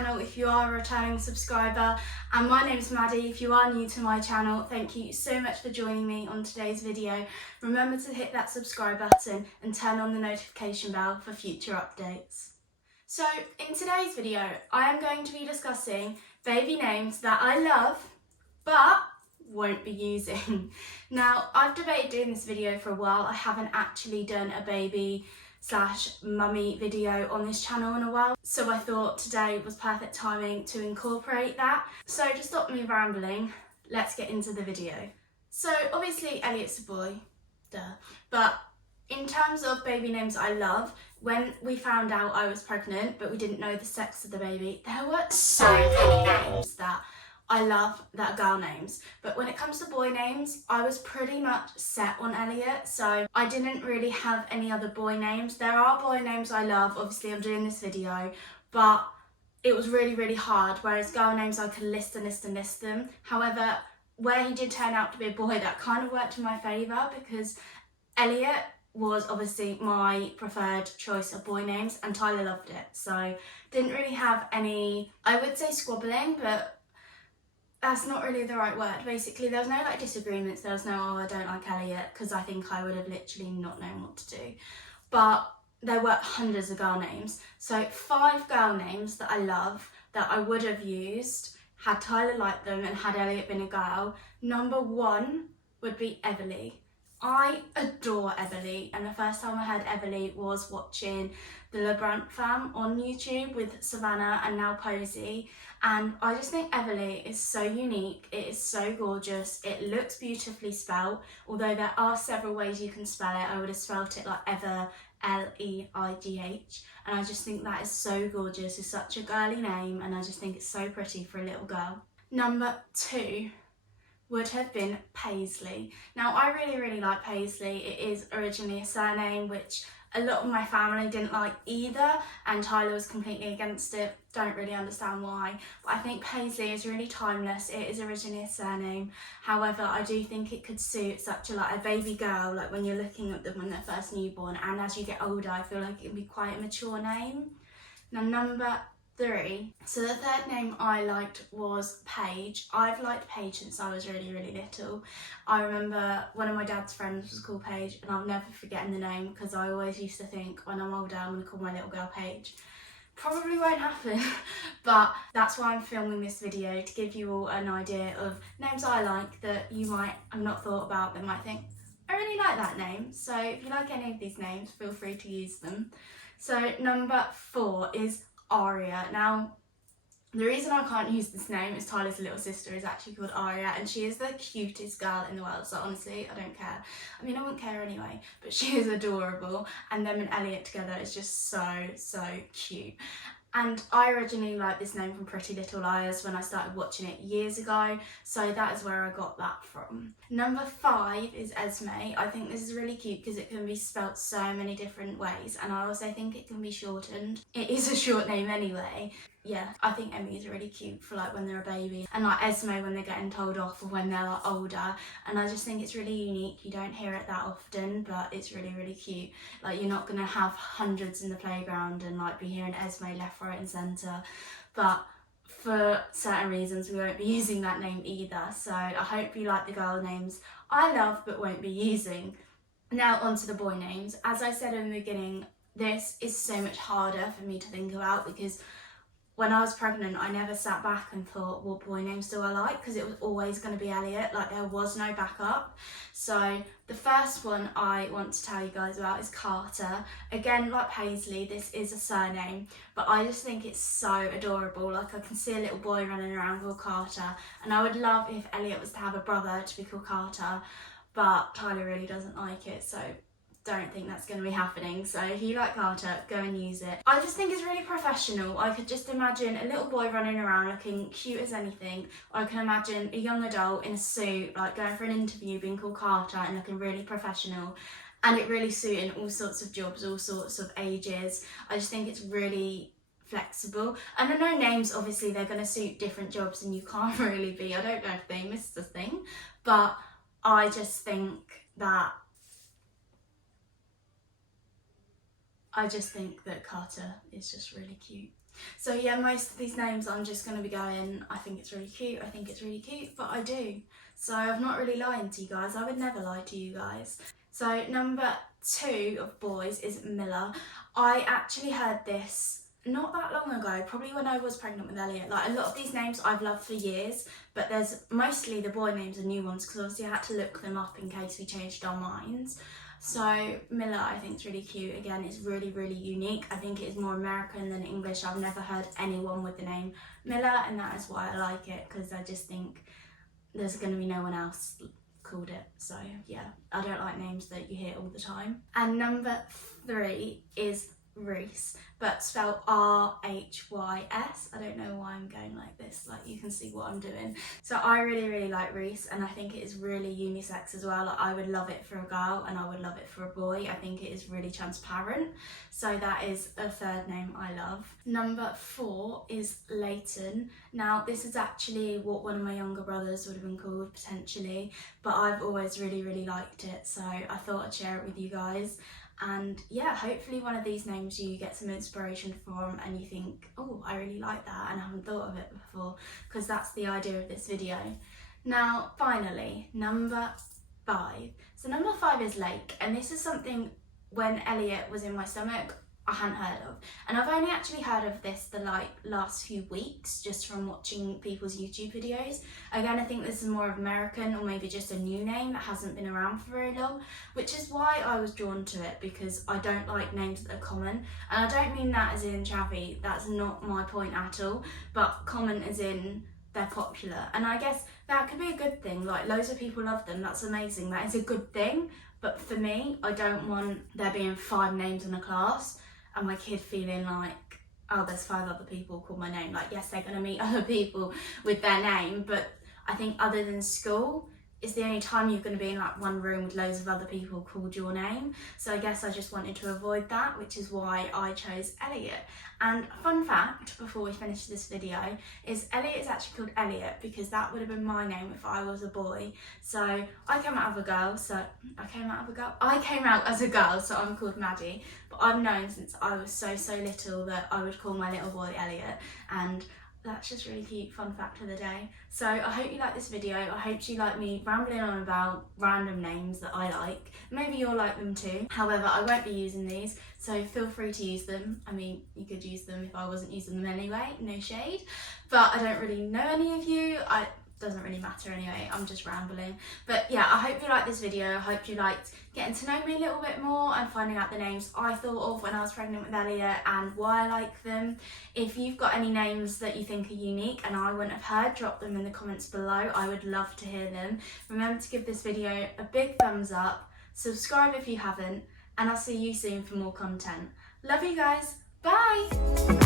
channel if you are a returning subscriber, and my name is Maddy if you are new to my channel. Thank you so much for joining me on today's video. Remember to hit that subscribe button and turn on the notification bell for future updates. So in today's video I am going to be discussing baby names that I love but won't be using. Now, I've debated doing this video for a while. I haven't actually done a baby / mummy video on this channel in a while, so I thought today was perfect timing to incorporate that. So to stop me rambling, let's get into the video. So obviously Elliot's a boy, duh, but in terms of baby names I love, when we found out I was pregnant but we didn't know the sex of the baby, there were so many names that I love that are girl names. But when it comes to boy names, I was pretty much set on Elliot, so I didn't really have any other boy names. There are boy names I love, obviously I'm doing this video, but it was really hard, whereas girl names I could list them. However, where he did turn out to be a boy, that kind of worked in my favour because Elliot was obviously my preferred choice of boy names and Tyler loved it, so didn't really have any, I would say squabbling, but that's not really the right word. Basically, there was no like disagreements. There was no, oh, I don't like Elliot, because I think I would have literally not known what to do. But there were hundreds of girl names. So 5 girl names that I love that I would have used had Tyler liked them and had Elliot been a girl. Number 1 would be Everleigh. I adore Everleigh, and the first time I heard Everleigh was watching the LeBrant fam on YouTube with Savannah and now Paisley, and I just think Everleigh is so unique, it is so gorgeous, it looks beautifully spelt, although there are several ways you can spell it. I would have spelt it like Ever, L-E-I-G-H, and I just think that is so gorgeous. It's such a girly name and I just think it's so pretty for a little girl. Number 2 would have been Paisley. Now I really like Paisley. It is originally a surname which a lot of my family didn't like either, and Tyler was completely against it. Don't really understand why, but I think Paisley is really timeless. It is originally a surname. However, I do think it could suit such a baby girl, like when you're looking at them when they're first newborn, and as you get older I feel like it can be quite a mature name. Now number 3. So the third name I liked was Paige. I've liked Paige since I was really little. I remember one of my dad's friends was called Paige, and I'll never forget the name because I always used to think when I'm older I'm going to call my little girl Paige. Probably won't happen, but that's why I'm filming this video, to give you all an idea of names I like that you might have not thought about, that might think, I really like that name. So if you like any of these names, feel free to use them. So number 4 is Aria. Now, the reason I can't use this name is Tyler's little sister is actually called Aria, and she is the cutest girl in the world, so honestly, I don't care. I mean, I wouldn't care anyway, but she is adorable, and them and Elliot together is just so cute. And I originally liked this name from Pretty Little Liars when I started watching it years ago, so that is where I got that from. Number 5 is Esme. I think this is really cute because it can be spelt so many different ways, and I also think it can be shortened. It is a short name anyway. Yeah, I think Emmy is really cute for like when they're a baby, and like Esme when they're getting told off or when they're like older, and I just think it's really unique. You don't hear it that often, but it's really cute. Like, you're not gonna have hundreds in the playground and like be hearing Esme left, right and centre, but for certain reasons we won't be using that name either. So I hope you like the girl names I love but won't be using. Now onto the boy names. As I said in the beginning, this is so much harder for me to think about because when I was pregnant, I never sat back and thought, what boy names do I like? Because it was always going to be Elliot, like there was no backup. So the first one I want to tell you guys about is Carter. Again, like Paisley, this is a surname, but I just think it's so adorable. Like, I can see a little boy running around called Carter, and I would love if Elliot was to have a brother to be called Carter, but Tyler really doesn't like it, so don't think that's going to be happening. So if you like Carter, go and use it. I just think it's really professional. I could just imagine a little boy running around looking cute as anything, or I can imagine a young adult in a suit like going for an interview being called Carter and looking really professional, and it really suiting all sorts of jobs, all sorts of ages. I just think it's really flexible, and I know names obviously they're going to suit different jobs and you can't really be, I don't know if famous is a thing, but I just think that I just think that Carter is just really cute. So yeah, most of these names I'm just going to be going, I think it's really cute, I think it's really cute, but I do. So I'm not really lying to you guys, I would never lie to you guys. So number 2 of boys is Miller. I actually heard this not that long ago, probably when I was pregnant with Elliot. Like, a lot of these names I've loved for years, but there's mostly the boy names are new ones because obviously I had to look them up in case we changed our minds. So Miller I think is really cute. Again, it's really, really unique. I think it is more American than English. I've never heard anyone with the name Miller, and that is why I like it, because I just think there's going to be no one else called it. So yeah, I don't like names that you hear all the time. And number 3 is Rhys, but spelled R-H-Y-S. I don't know why I'm going like this, like you can see what I'm doing. So I really, really like Rhys, and I think it is really unisex as well. Like, I would love it for a girl and I would love it for a boy. I think it is really transparent. So that is a third name I love. Number 4 is Leighton. Now this is actually what one of my younger brothers would have been called potentially, but I've always really, really liked it, so I thought I'd share it with you guys. And yeah, hopefully one of these names you get some inspiration from and you think, oh, I really like that and I haven't thought of it before, because that's the idea of this video. Now, finally, number 5. So number 5 is Lake, and this is something when Elliot was in my stomach I hadn't heard of, and I've only actually heard of this the last few weeks just from watching people's YouTube videos. Again, I think this is more of American or maybe just a new name that hasn't been around for very long, which is why I was drawn to it, because I don't like names that are common, and I don't mean that as in chavvy, that's not my point at all, but common as in they're popular. And I guess that could be a good thing, like loads of people love them, that's amazing, that is a good thing. But for me, I don't want there being 5 names in a class and my kid feeling like, oh, there's 5 other people called my name. Like, yes, they're going to meet other people with their name, but I think other than school, it's the only time you're going to be in like one room with loads of other people called your name. So I guess I just wanted to avoid that, which is why I chose Elliot. And fun fact, before we finish this video, is Elliot is actually called Elliot because that would have been my name if I was a boy. So I came out as a girl, so I'm called Maddy. But I've known since I was so little that I would call my little boy Elliot, and that's just really cute. Fun fact of the day. So I hope you like this video. I hope you like me rambling on about random names that I like. Maybe you'll like them too. However, I won't be using these, so feel free to use them. I mean, you could use them if I wasn't using them anyway, no shade. But I don't really know any of you. Doesn't really matter anyway, I'm just rambling. But yeah, I hope you liked this video. I hope you liked getting to know me a little bit more and finding out the names I thought of when I was pregnant with Elliot and why I like them. If you've got any names that you think are unique and I wouldn't have heard, drop them in the comments below. I would love to hear them. Remember to give this video a big thumbs up, subscribe if you haven't, and I'll see you soon for more content. Love you guys, bye!